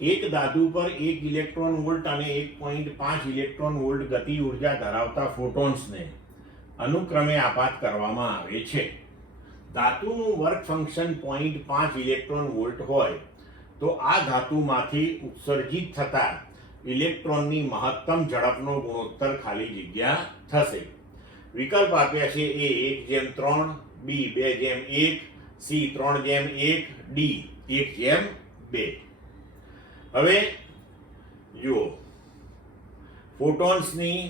એક ધાતુ પર 1 ઇલેક્ટ્રોન વોલ્ટ અને 1.5 ઇલેક્ટ્રોન વોલ્ટ ગતિ ઉર્જા ધરાવતા ફોટોન્સને અનુક્રમે આપાત કરવામાં આવે છે. ધાતુનું વર્ક ફંક્શન 0.5 ઇલેક્ટ્રોન વોલ્ટ હોય તો આ ધાતુમાંથી ઉત્સર્જિત થતા ઇલેક્ટ્રોનની મહત્તમ ઝડપનો ગુણોત્તર ખાલી જગ્યા થશે. વિકલ્પ આપ્યા છે: A 1:3, B 2:1, C 3:1, D 1:2. હવે જુઓ, ફોટોન્સની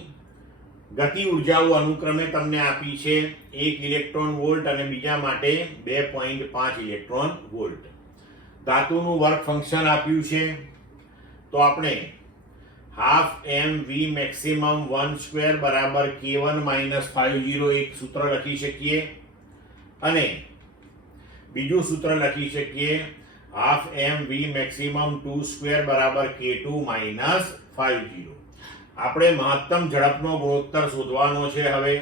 ગતિ ઉર્જાઓ અનુક્રમે તમને આપી છે 1 ઇલેક્ટ્રોન વોલ્ટ અને બીજા માટે 2.5 ઇલેક્ટ્રોન વોલ્ટ. ધાતુનું વર્ક ફંક્શન આપ્યું છે તો આપણે હાફ mv મેક્સિમમ 1 બરાબર k1 - 50 એક સૂત્ર લખી શકીએ અને બીજું સૂત્ર લખી શકીએ હાફ mv મેક્સિમમ 2 બરાબર k2 - 50. આપણે મહત્તમ ઝડપનો ગુણોત્તર શોધવાનો છે. હવે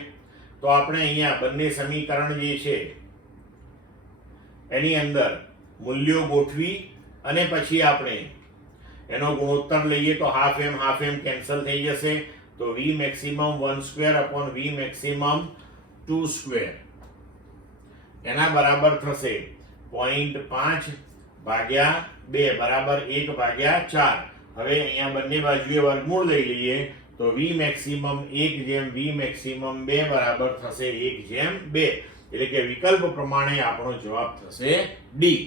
તો આપણે અહીંયા બંને સમીકરણ જે છે એની અંદર મૂલ્યો ગોઠવી અને પછી આપણે એનો ગુણોત્તર લઈએ તો હાફ એમ કેન્સલ થઈ જશે. તો v મેક્સિમમ 1/2 / v મેક્સિમમ 2/2 એના બરાબર થશે 0.5 ભાગ્યા 2 બરાબર 1/4. હવે અહીંયા બંને બાજુએ વર્ગમૂળ લઈ લઈએ તો v મેક્સિમમ 1/v મેક્સિમમ 2 બરાબર થશે 1/2. એટલે કે વિકલ્પ પ્રમાણે આપણો જવાબ થશે ડી.